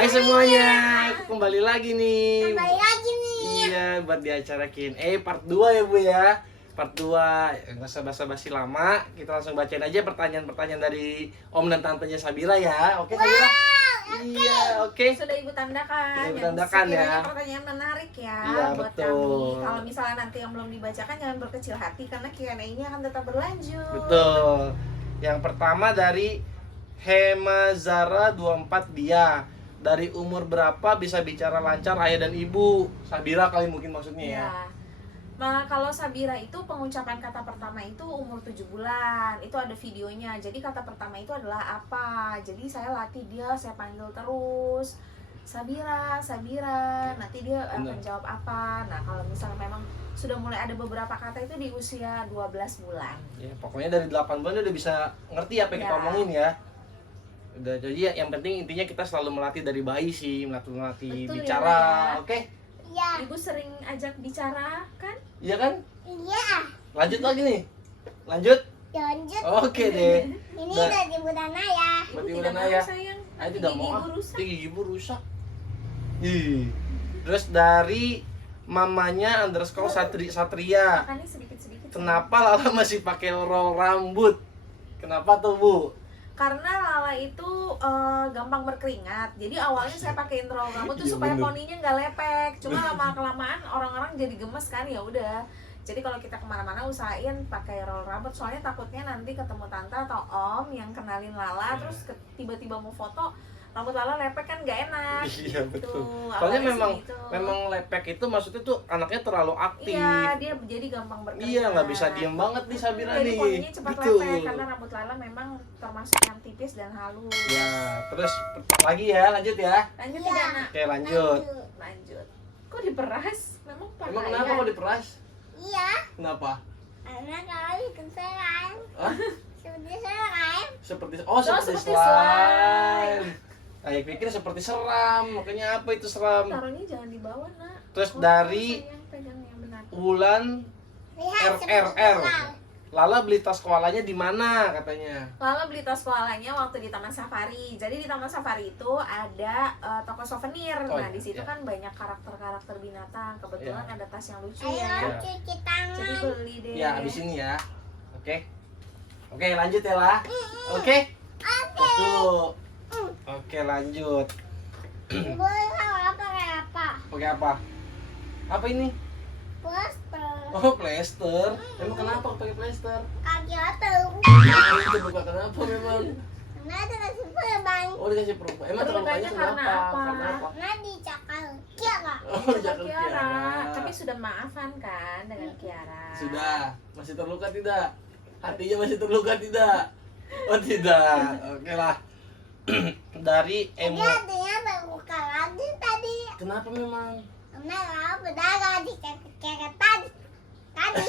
Hai semuanya, kembali lagi nih. Kembali lagi nih. Iya, buat di acara Q&A part 2 ya Bu ya. Part 2, nggak usah basa-basi lama. Kita langsung bacain aja pertanyaan-pertanyaan dari Om dan Tantenya Sabira ya. Oke Sabira? Iya, oke. Sudah Ibu tandakan. Sudah Ibu Yang tandakan ya. sekiranya pertanyaan menarik ya Iya, buat betul. kami. Kalau misalnya nanti yang belum dibacakan jangan berkecil hati karena Q&A ini akan tetap berlanjut. Betul. Yang pertama dari Hemazara 24 dia. Dari umur berapa bisa bicara lancar ayah dan ibu? Sabira kali mungkin maksudnya ya. Iya. Nah, kalau Sabira itu pengucapan kata pertama itu umur 7 bulan. Itu ada videonya. Jadi kata pertama itu adalah apa? Jadi saya latih dia, saya panggil terus. Sabira, Sabira. Nanti dia akan Benar. jawab apa. Nah, kalau misalnya memang sudah mulai ada beberapa kata itu di usia 12 bulan. Ya, pokoknya dari 8 bulan dia udah bisa ngerti apa yang kita Ya. omongin ya. Udah, jadi yang penting intinya kita selalu melatih dari bayi sih, melatih Betul ya, bicara, ya. oke? Iya. Ibu sering ajak bicara kan? Iya kan? Iya. Lanjut lagi nih. Lanjut. Lanjut. Oke deh. Ini Nah. dari Budana ya. Berarti Ibu udah tidak naya. mau sayang. Ah, tidak mau. Ibu rusak. Gigi ibu rusak. Ih. Terus dari mamanya _ Satria. Makannya sedikit-sedikit. Kenapa Lala masih pakai roll rambut? Kenapa tuh Bu? Karena Lala itu gampang berkeringat. Jadi awalnya saya pakein roll rambut tuh Iya, supaya bener. poninya nggak lepek. Cuma lama-kelamaan orang-orang jadi gemes kan, ya udah. Jadi kalau kita kemana-mana usahain pakai roll rambut. Soalnya takutnya nanti ketemu tante atau om yang kenalin Lala, Iya. terus tiba-tiba mau foto rambut Lala lepek kan nggak enak. Iya betul. Tuh, Soalnya awalnya memang sih gitu. memang lepek itu maksudnya tuh anaknya terlalu aktif. Iya, dia jadi gampang berkeringat. Iya, nggak bisa diem banget nih Sabira Jadi nih. poninya cepat Betul. lepek karena rambut Lala memang termasuk yang tipis dan halus. Ya, terus lagi ya, lanjut ya. Lanjut Iya. tidak nak? Oke, lanjut. Lanjut. Kok diperas? Memang bahaya. Emang kenapa kok diperas? Iya. Kenapa? Karena kalau itu serang. Hah? Seperti serang. Seperti seperti slime. Kayak pikir seperti seram, makanya apa itu seram? Taruhnya jangan di bawah nak. Terus Oh, dari sayang, pegang yang benar. Ulan Lihat RRR. seperti serang. Lala beli tas koalanya di mana katanya? Lala beli tas koalanya waktu di Taman Safari. Jadi di Taman Safari itu ada toko souvenir. Oh, Nah, iya, di situ iya. kan banyak karakter-karakter binatang. Kebetulan Iya. ada tas yang lucu Ayo ya. Iya. cuci Jadi tangan. beli deh. Ya, abis ini ya. Oke. Oke, lanjut ya lah. Oke. Satu. Oke, lanjut. Boleh apa kayak apa? Pakai apa? Apa ini? Poster. Oh, plester. Emang kenapa pakai plester? Kaki otak. Itu bukan kenapa memang. Karena ada nasi perban. Oh, dikasih perubah. Emang terlukanya Terlukanya karena kenapa? apa? Karena apa? Karena dicakal. Kiara. Oh, Sama jangan Kiara. Kiara. Tapi sudah maafan kan dengan Kiara. Sudah. Masih terluka tidak? Hatinya masih terluka tidak? Oh, tidak. Oke lah. Dari Dia emo. artinya terbuka lagi tadi. Kenapa memang? Karena Lala berdarah di keket tadi. Tadi.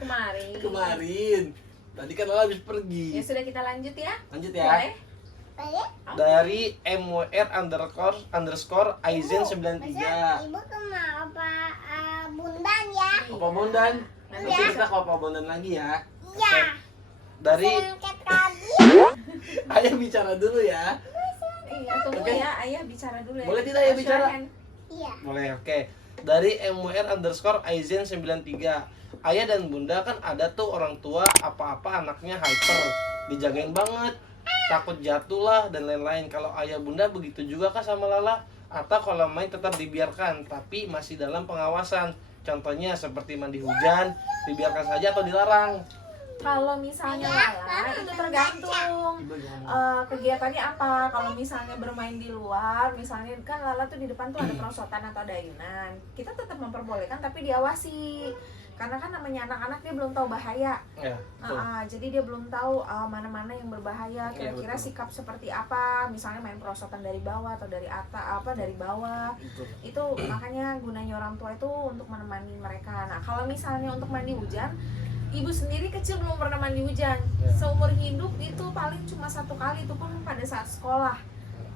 Kemarin. Tadi kan Lala habis Ya pergi. sudah, kita lanjut ya. Lanjut ya. Boleh? Boleh? Dari MWR__ Aizen Masa 93. ibu kenapa bundan ya? Papa Bondan. Nanti Nanti Iya. kita ke Papa Bondan lagi ya. Iya. Dari Sengket lagi. ayah bicara dulu ya. Iya, tunggu Oke. ya, ayah bicara dulu ya. Boleh tidak ayah bicara? Silahkan. Iya. Boleh, oke. Dari MWR__ Aizen 93. Ayah dan bunda kan ada tuh orang tua apa-apa anaknya hyper, dijagain banget, takut jatuh lah dan lain-lain. Kalau ayah bunda begitu juga kah sama Lala? Atau kalau main tetap dibiarkan tapi masih dalam pengawasan? Contohnya seperti mandi hujan, dibiarkan saja atau dilarang? Kalau misalnya Lala itu tergantung kegiatannya apa. Kalau misalnya bermain di luar, misalnya kan Lala tuh di depan tuh ada perosotan atau ada ayunan, kita tetap memperbolehkan tapi diawasi. Karena kan namanya anak-anak, dia belum tahu bahaya. Ya, betul. Jadi dia belum tahu mana-mana yang berbahaya. Iya, Kira-kira betul. sikap seperti apa? Misalnya main perosotan dari bawah atau dari atas, dari bawah. Betul. Itu makanya gunanya orang tua itu untuk menemani mereka. Nah, kalau misalnya untuk mandi hujan, ibu sendiri kecil belum pernah mandi hujan. Ya. Seumur hidup itu paling cuma 1 kali, itu pun pada saat sekolah.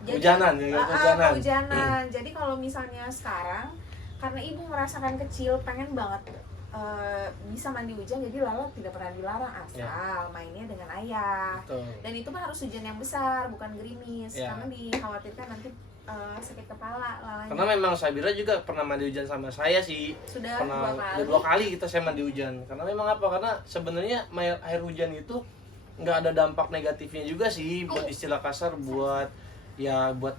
Hujanan, ya, hujanan. Hujanan. Jadi kalau misalnya sekarang, karena ibu merasakan kecil pengen banget bisa mandi hujan, jadi Lala tidak pernah dilarang asal mainnya dengan ayah. Betul. Dan itu pun harus hujan yang besar, bukan gerimis, Ya. karena dikhawatirkan nanti sakit kepala lalanya. Karena memang Sabira juga pernah mandi hujan sama saya sih. Sudah Pernah 2 kali. udah 2 kali kita saya mandi hujan. Karena memang apa? Karena sebenarnya air hujan itu nggak ada dampak negatifnya juga sih, buat istilah kasar, buat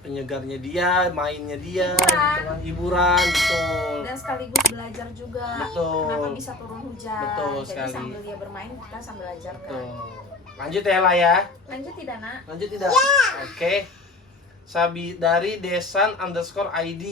penyegarnya dia, mainnya dia, Hiburan. gitu kan. Hiburan, betul. Dan sekaligus belajar juga. Betul. Kenapa bisa turun hujan? Betul Jadi sekali. sambil dia bermain kita sambil ajarkan. Tuh. Lanjut ya lah ya. Lanjut tidak nak? Lanjut tidak? Oke. Sabi dari Desan_ID.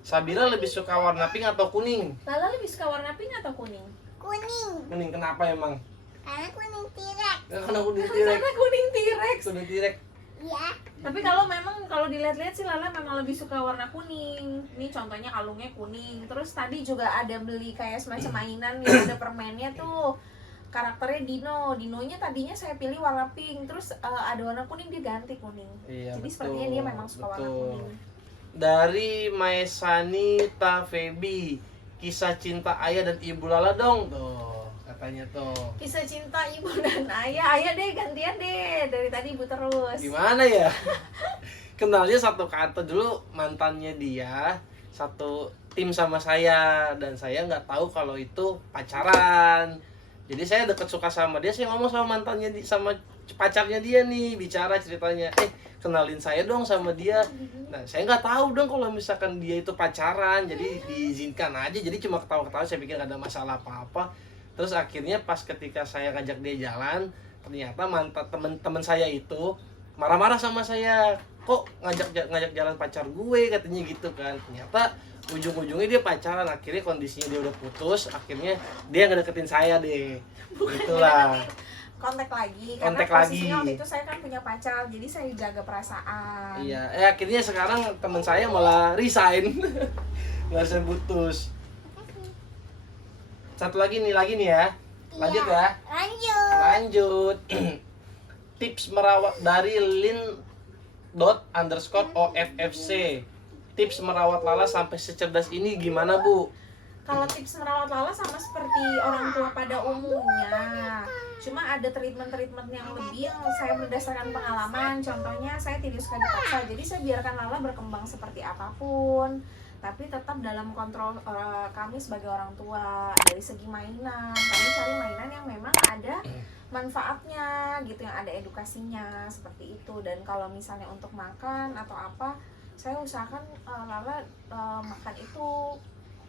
Sabira lebih suka warna pink atau kuning? Lala lebih suka warna pink atau kuning? Kuning. Kuning kenapa emang? Karena kuning tirek. Karena kuning tirek. Karena kuning T-Rex. Kuning tirek. Iya. Tapi kalau dilihat-lihat sih Lala memang lebih suka warna kuning. Ini contohnya kalungnya kuning. Terus tadi juga ada beli kayak semacam mainan yang ada permennya tuh. Karakternya Dinonya tadinya saya pilih warna pink, terus ada warna kuning dia ganti kuning. Iya, Jadi betul, sepertinya dia memang suka warna betul. kuning. Dari Maesani Tafebi, kisah cinta ayah dan ibu Lala dong. Tuh, katanya tuh. Kisah cinta ibu dan ayah deh gantian deh, dari tadi ibu terus. Gimana ya? Kenalnya satu kata dulu, mantannya dia satu tim sama saya, dan saya nggak tahu kalau itu pacaran. Jadi saya deket suka sama dia, saya ngomong sama mantannya sama pacarnya dia nih, bicara ceritanya, kenalin saya dong sama dia. Nah, saya nggak tahu dong kalau misalkan dia itu pacaran, jadi diizinkan aja. Jadi cuma ketawa-ketawa, saya pikir nggak ada masalah apa-apa. Terus akhirnya pas ketika saya ngajak dia jalan, ternyata mantan teman-teman saya itu marah-marah sama saya. Kok ngajak jalan pacar gue, katanya gitu kan. Ternyata ujung-ujungnya dia pacaran, akhirnya kondisinya dia udah putus, akhirnya dia ngedeketin saya deh. Itulah. Kontak lagi, Kontak karena posisinya lagi. waktu itu saya kan punya pacar, jadi saya jaga perasaan. Iya, akhirnya sekarang teman saya malah resign. Nggak saya putus. Satu lagi nih ya. Lanjut Iya. ya. Lanjut. Tips merawat dari lin._offc. Tips merawat Lala sampai secerdas ini gimana, Bu? Kalau tips merawat Lala sama seperti orang tua pada umumnya. Cuma ada treatment yang lebih yang saya berdasarkan pengalaman. Contohnya saya tidak suka dipaksa, jadi saya biarkan Lala berkembang seperti apapun. Tapi tetap dalam kontrol kami sebagai orang tua. Dari segi mainan, kami cari mainan yang memang ada manfaatnya gitu, yang ada edukasinya seperti itu. Dan kalau misalnya untuk makan atau apa, saya usahakan Lala makan itu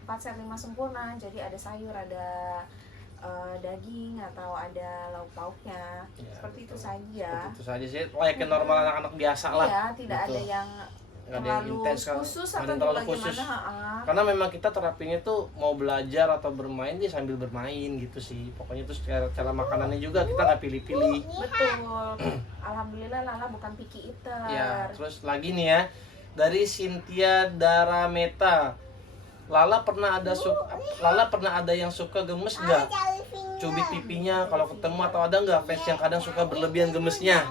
4 sehat 5 sempurna. Jadi ada sayur, ada daging, atau ada lauk pauknya. Ya, seperti itu betul. saja. Seperti itu saja sih, layaknya normal anak-anak biasa lah. Iya, tidak Betul. ada yang Nggak ada yang terlalu intens kan, khusus nggak ada atau yang terlalu bagaimana. khusus. Karena memang kita terapinya tuh mau belajar atau bermain dia sambil bermain gitu sih. Pokoknya tuh cara makanannya juga kita nggak pilih-pilih. Betul. Alhamdulillah Lala bukan picky eater. Ya, terus lagi nih ya, dari Cynthia Darameta. Lala pernah ada yang suka gemes nggak? Cubit pipinya kalau ketemu, atau ada nggak fans yang kadang suka berlebihan gemesnya?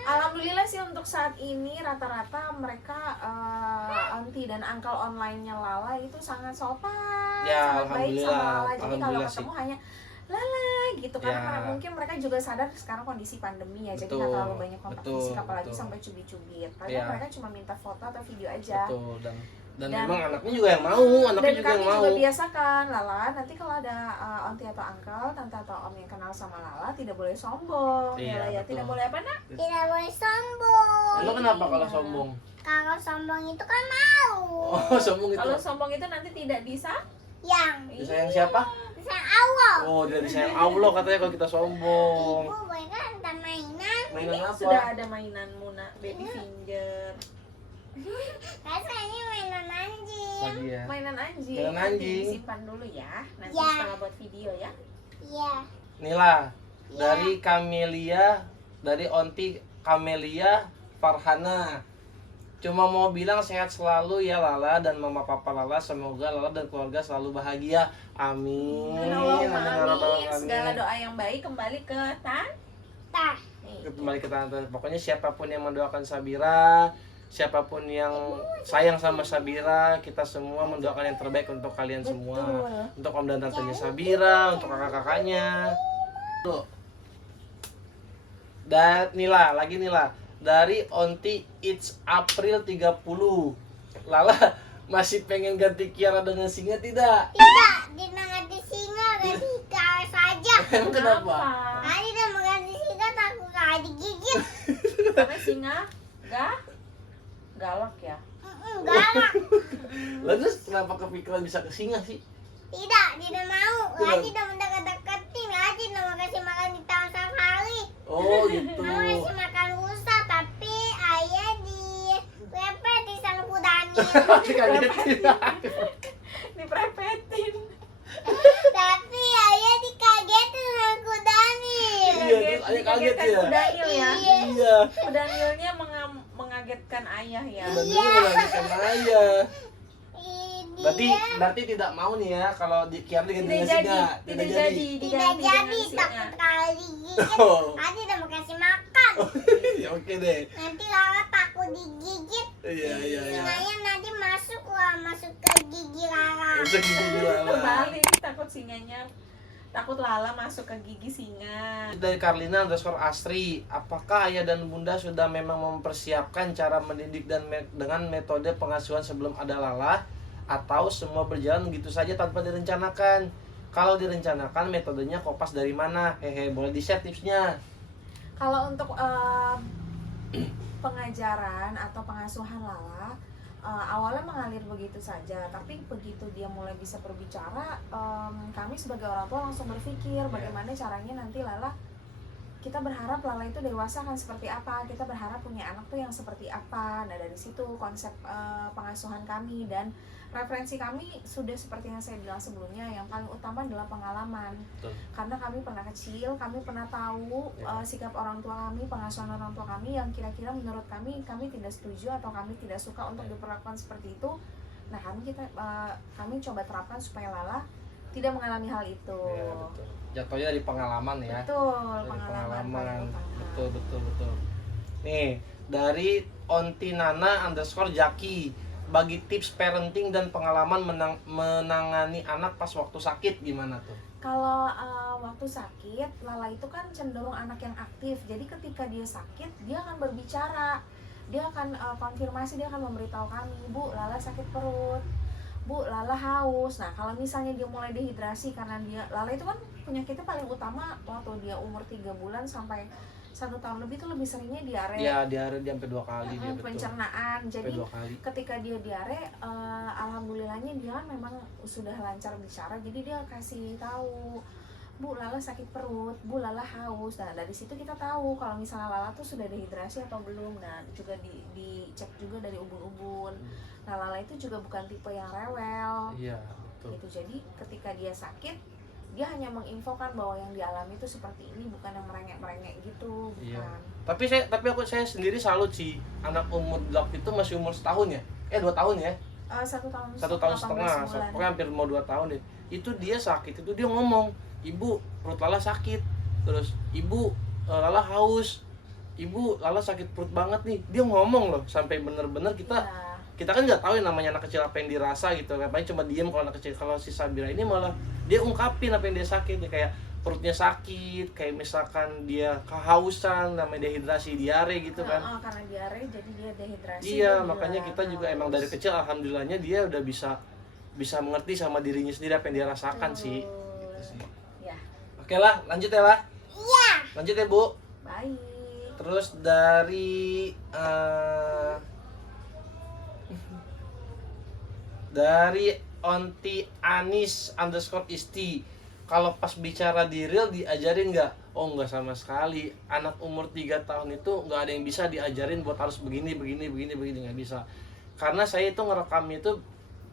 Alhamdulillah sih untuk saat ini rata-rata mereka auntie dan uncle online-nya Lala itu sangat sopan, Ya, sangat baik sama alhamdulillah. Lala. Jadi kalau Alhamdulillah ketemu sih. hanya Lala gitu, karena Ya. mungkin mereka juga sadar sekarang kondisi pandemi ya, jadi Betul, nggak terlalu banyak kontak betul, fisik, apalagi betul. sampai cubit-cubit. Padahal Ya. mereka cuma minta foto atau video aja. Betul, dan Dan- memang anaknya juga yang mau, Dan anaknya juga kami yang mau. juga biasakan Lala, nanti kalau ada auntie atau uncle, tante atau om yang kenal sama Lala tidak boleh sombong. Iya, Ya, ya betul. tidak boleh apa nak? Tidak boleh sombong. Emang kenapa kalau Iya. sombong? Kalau sombong itu kan mau. Oh, sombong itu. Kalau sombong itu nanti tidak bisa. Yang Disayang siapa? bisa Allah. Oh, dia disayang Allah katanya kalau kita sombong. Ibu boleh kan ada mainan. Mainan Ini apa? sudah ada mainan Muna, baby finger, Rasanya mainan anjing. Lagi ya. mainan anjing. Mainan Nanti anjing. disimpan dulu ya. Nanti Ya. setelah buat video ya. Iya. Inilah Ya. dari Camelia, dari Onti Camelia Farhana. Cuma mau bilang sehat selalu ya Lala dan mama papa Lala. Semoga Lala dan keluarga selalu bahagia. Amin. Allahumma Amin. amin. Segala doa yang baik kembali ke Tan. Tah. Nih. Kembali ke tante. Pokoknya siapapun yang mendoakan Sabira, siapapun yang sayang sama Sabira, kita semua mendoakan yang terbaik untuk kalian semua. Betul. Untuk om dan tantenya Sabira, untuk kakak-kakaknya. Tuh. Dan Nila, lagi Nila. dari Onti It's April 30. Lala masih pengen ganti Kiara dengan singa tidak? Tidak, Dina ganti singa, ganti Kiara saja. Emang kenapa? Tadi Dina mau ganti singa, takut gak digigit. Karena singa galak ya. Galak. Lalu kenapa kepikiran bisa ke singa sih? Tidak, Dina mau. Tidak. Lagi udah mendekat-deketin, lagi Dina mau kasih makan di tahun safari. Oh gitu. Mau kasih makan rusa, tapi ayah di lepet di sang kudanya. Dikagetin. Diprepetin. Tapi ayah dikagetin sama kudani. Iya, terus ayah kaget ya? Kudanil ya. Iya. Kudanilnya mengagetkan ayah ya. Dan ini melahirkan ayah. Berarti Berarti tidak mau nih ya kalau di Kiara diganti Tidak dengan jadi, singa. tidak jadi tidak diganti jadi, dengan singa. takut kali digigit. Oh. Tadi udah mau kasih makan. Ya oke deh. Nanti Lala takut digigit. Iya. Singanya nanti masuk ke gigi Lala. Bisa gigi Lala. Kembali takut singanya, takut Lala masuk ke gigi singa. Dari Karlina _Astri, apakah ayah dan bunda sudah memang mempersiapkan cara mendidik dengan metode pengasuhan sebelum ada Lala, atau semua berjalan begitu saja tanpa direncanakan? Kalau direncanakan, metodenya kopas dari mana? Hehe, boleh di-share tipsnya. Kalau untuk pengajaran atau pengasuhan Lala, awalnya mengalir begitu saja, tapi begitu dia mulai bisa berbicara, kami sebagai orang tua langsung berpikir bagaimana caranya nanti Lala, kita berharap Lala itu dewasa akan seperti apa, kita berharap punya anak tuh yang seperti apa. Nah dari situ konsep pengasuhan kami dan referensi kami sudah seperti yang saya bilang sebelumnya, yang paling utama adalah pengalaman. Betul. Karena kami pernah kecil, kami pernah tahu sikap orang tua kami, pengasuhan orang tua kami yang kira-kira menurut kami tidak setuju atau kami tidak suka untuk diperlakukan seperti itu. Nah kami coba terapkan supaya Lala tidak mengalami hal itu. Ya, betul. Jatuhnya dari pengalaman ya. Betul, Dari pengalaman. paling utama. Betul. Nih, dari Ontinana_Jaki, bagi tips parenting dan pengalaman menangani anak pas waktu sakit gimana tuh? Kalau waktu sakit, Lala itu kan cenderung anak yang aktif. Jadi ketika dia sakit, dia akan berbicara. Dia akan konfirmasi, dia akan memberitahu kami, Bu, Lala sakit perut. Bu, Lala haus. Nah, kalau misalnya dia mulai dehidrasi karena Lala itu kan penyakitnya paling utama waktu dia umur 3 bulan sampai 1 tahun lebih tuh lebih seringnya diare. Iya, diare dia sampai 2 kali dia betul. Pencernaan. Jadi Sampai 2 kali. ketika dia diare, alhamdulillahnya dia kan memang sudah lancar bicara. Jadi dia kasih tahu, Bu, Lala sakit perut, Bu, Lala haus. Nah dari situ kita tahu kalau misalnya Lala tuh sudah dehidrasi atau belum. Nah juga dicek juga dari ubun-ubun. Nah Lala itu juga bukan tipe yang rewel Iya, betul. gitu. Jadi ketika dia sakit, dia hanya menginfokan bahwa yang dialami itu seperti ini, bukan yang merengek-merengek gitu, bukan. Iya. Saya sendiri salut sih, anak umur 8 itu masih umur setahun ya? 2 tahun ya? 1 tahun 1 tahun 18 setengah, bulan. pokoknya hampir mau 2 tahun deh. Itu dia sakit, itu dia ngomong, Ibu, perut Lala sakit. Terus, Ibu, Lala haus. Ibu, Lala sakit perut banget nih. Dia ngomong loh, sampai bener-bener kita kan nggak tahu yang namanya anak kecil apa yang dirasa gitu. Paling cuma diem kalau anak kecil. Kalau si Sabira ini malah dia ungkapin apa yang dia sakit, kayak perutnya sakit, kayak misalkan dia kehausan, namanya dehidrasi, diare gitu kan. Karena diare jadi dia dehidrasi. Iya, makanya kita juga emang dari kecil alhamdulillahnya dia udah bisa mengerti sama dirinya sendiri apa yang dia rasakan sih. Gitu sih. Ya. Oke lah, lanjut ya lah. Iya. Lanjut ya Bu. Baik. Terus dari Onti Anis_Isti, kalau pas bicara di real diajarin nggak? Oh nggak sama sekali. Anak umur 3 tahun itu nggak ada yang bisa diajarin buat harus begini nggak bisa. Karena saya itu ngerekam itu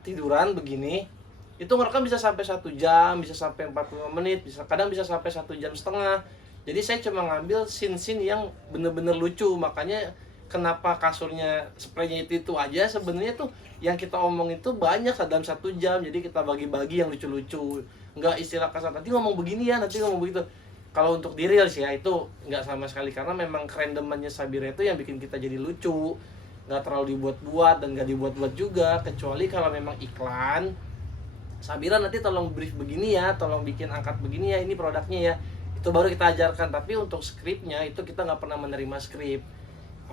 tiduran begini, itu ngerekam bisa sampai 1 jam, bisa sampai 45 menit, kadang bisa sampai 1,5 jam. Jadi saya cuma ngambil scene-scene yang bener-bener lucu. Makanya kenapa kasurnya spraynya itu aja, sebenarnya tuh yang kita omong itu banyak dalam 1 jam. Jadi kita bagi-bagi yang lucu-lucu, nggak istilah kasar, nanti ngomong begini ya, nanti ngomong begitu. Kalau untuk di real sih ya itu nggak sama sekali, karena memang kerendemannya Sabira itu yang bikin kita jadi lucu, nggak terlalu dibuat-buat dan nggak dibuat-buat juga. Kecuali kalau memang iklan, Sabira nanti tolong brief begini ya, tolong bikin angkat begini ya, ini produknya ya, itu baru kita ajarkan. Tapi untuk skripnya itu kita nggak pernah menerima skrip.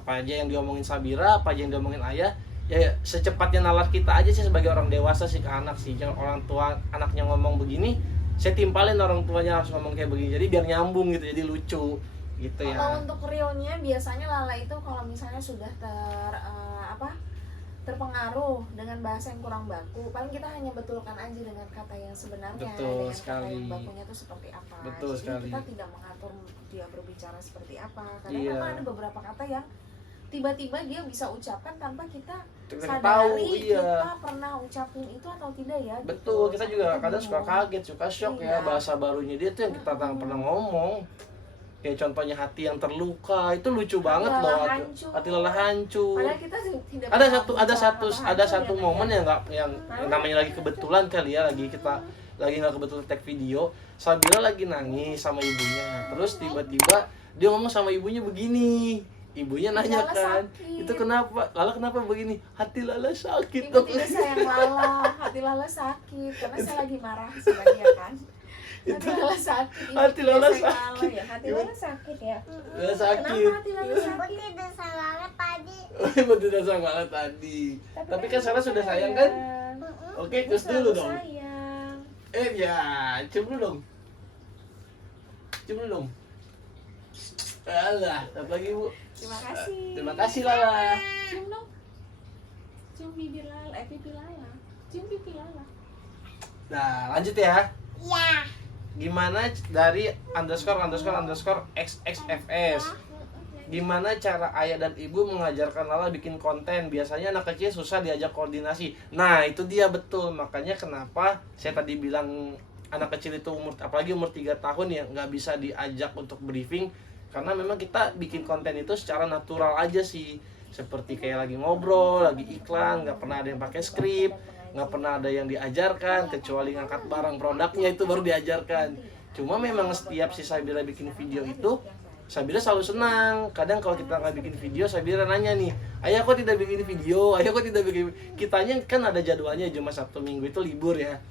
apa aja yang diomongin Sabira, apa aja yang diomongin ayah, ya secepatnya nalar kita aja sih sebagai orang dewasa sih ke anak sih. Jangan orang tua anaknya ngomong begini, saya timpalin orang tuanya harus ngomong kayak begini. Jadi biar nyambung gitu, jadi lucu gitu ya. Kalau untuk realnya biasanya Lala itu kalau misalnya sudah terpengaruh dengan bahasa yang kurang baku, paling kita hanya betulkan aja dengan kata yang sebenarnya, Betul dengan sekali. kata yang bakunya itu seperti apa. Betul Jadi sekali. kita tidak mengatur dia berbicara seperti apa. Kadang Iya. memang ada beberapa kata yang tiba-tiba dia bisa ucapkan tanpa kita Kita sadari tahu, iya. kita pernah ucapin itu atau tidak ya. Betul, gitu. kita Sampai juga kita kadang suka bingung. kaget, suka shock ya Iya. bahasa barunya dia tuh yang kita tak pernah ngomong. Kayak contohnya hati yang terluka, itu lucu banget lelah loh. hancur. Hati lelah hancur. Padahal kita tidak Ada pernah satu bicara kata ada hancur satu ya, momen Kak, yang nggak yang namanya lagi kebetulan kali ya, lagi kita lagi nggak kebetulan tag video, Sabira lagi nangis sama ibunya, terus tiba-tiba dia ngomong sama ibunya begini, ibunya nanya Lala kan, sakit. itu kenapa, Lala kenapa begini, hati Lala sakit. Ibu tidak sayang Lala, hati Lala sakit karena saya lagi marah sama dia kan. Hati Lala sakit. Ibu Hati tidak Lala sayang sakit. Ya. Hati Lala sakit ya. Lala sakit. Kenapa hati Lala Ibu sakit? tidak salah tadi. Ibu tidak sama Lala tadi. Tapi kan Sarah sudah sayang kan? Oke, Ibu terus dulu selalu dong. sayang. Ya, cium dulu dong. Cium dulu dong. Alah, apa lagi Bu? Terima kasih. Terima kasih Lala. Cium dong. Cium bibir Lala, pipi Lala. Cium pipi Lala. Nah, lanjut ya. Ya. Gimana dari ___ xxfs? Gimana cara ayah dan ibu mengajarkan Lala bikin konten? Biasanya anak kecil susah diajak koordinasi. Nah, itu dia betul. Makanya kenapa saya tadi bilang anak kecil itu apalagi umur 3 tahun ya nggak bisa diajak untuk briefing, karena memang kita bikin konten itu secara natural aja sih. Seperti kayak lagi ngobrol, lagi iklan, nggak pernah ada yang pakai skrip, nggak pernah ada yang diajarkan kecuali ngangkat barang produknya itu baru diajarkan. Cuma memang setiap si Sabira bikin video itu Sabira selalu senang. Kadang kalau kita nggak bikin video, Sabira nanya nih, ayah kok tidak bikin video, ayah kok tidak bikin. Kitanya kan ada jadwalnya, cuma Sabtu Minggu itu libur ya.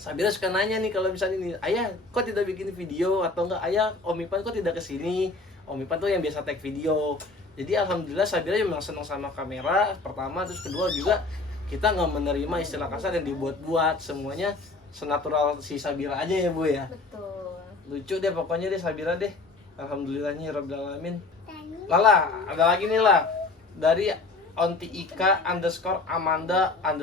Sabira suka nanya nih kalau misalnya nih, ayah kok tidak bikin video, atau enggak ayah Om Ipan kok tidak kesini. Om Ipan tuh yang biasa tag video. Jadi alhamdulillah Sabira memang senang sama kamera pertama, terus kedua juga kita nggak menerima istilah kasar yang dibuat-buat, semuanya senatural si Sabira aja ya Bu ya. Betul. Lucu deh pokoknya deh Sabira deh. Alhamdulillahnya Rabbil Alamin. Tani. Lala, ada lagi nih lah. Dari Onti Ika _Amanda _Al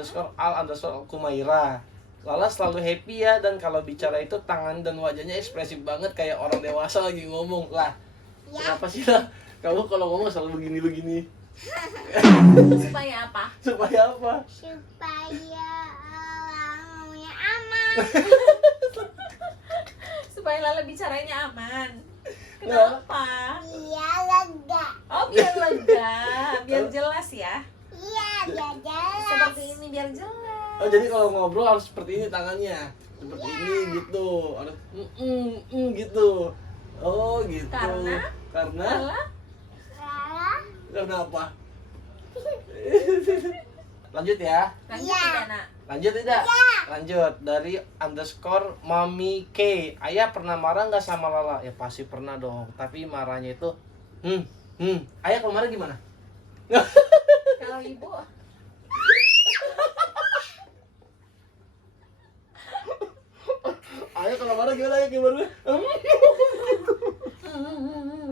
_Kumaira. Lala selalu happy ya, dan kalau bicara itu tangan dan wajahnya ekspresif banget kayak orang dewasa lagi ngomong. Lah, Ya. kenapa sih lah? Kamu kalau ngomong selalu begini-begini. Supaya apa? Supaya apa? Supaya orangnya aman. Supaya Lala bicaranya aman. Nah. Kenapa? Iya lega. Oh, biar lega, biar jelas ya. Iya biar jelas. Seperti ini biar jelas. Oh, jadi kalau ngobrol harus seperti ini tangannya. Seperti ini gitu. Harus gitu. Oh, gitu. Karena? Lala Lala. apa? Lanjut ya. lanjut Iya. tidak nak? Lanjut tidak? Lanjut. Dari _Mami K. Ayah pernah marah nggak sama Lala? Ya pasti pernah dong. Tapi marahnya itu Ayah kalau marah gimana? Kalau ibu Ayah kalau marah gimana ya gimana?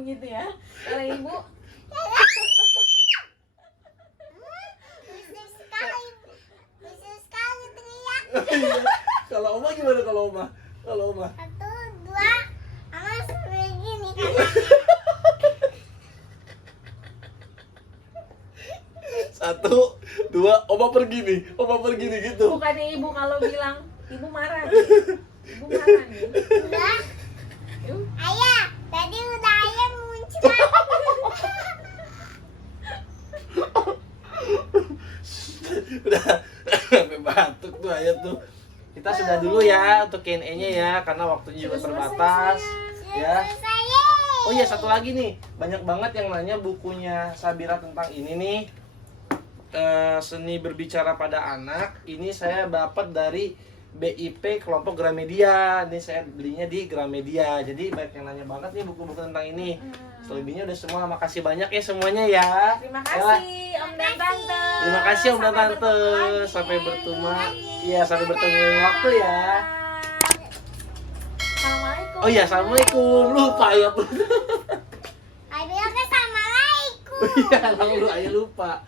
gitu ya. Kalau ibu Bisa sekali teriak. Kalau Oma gimana kalau Oma? Kalau Oma? 1, 2, aman sampai gini kan. 1, 2, Oma pergi nih. Oma pergi nih gitu. bukannya ibu kalau bilang ibu marah nih. Ibu marah nih. Udah. Yuk. Ayah, tadi udah ayah muncul. Udah sampai batuk tuh ayah tuh. Kita sudah dulu ya untuk Q&A-nya ya, karena waktunya juga Sudah selesai, terbatas ya. Saya. Oh iya, satu lagi nih, banyak banget yang nanya bukunya Sabira tentang ini nih, Seni Berbicara Pada Anak. Ini saya dapat dari BIP kelompok Gramedia. Ini saya belinya di Gramedia. Jadi banyak yang nanya banget nih buku-buku tentang ini. Selebihnya udah semua. Makasih banyak ya semuanya ya. Terima kasih Om dan Tante. Terima kasih Om dan Tante. Sampai bertemu. Iya, sampai bertemu lain waktu ya. Assalamualaikum. Oh iya, assalamualaikum. Lupa ya. Ayo bilang assalamualaikum. Iya, lalu ayo lupa.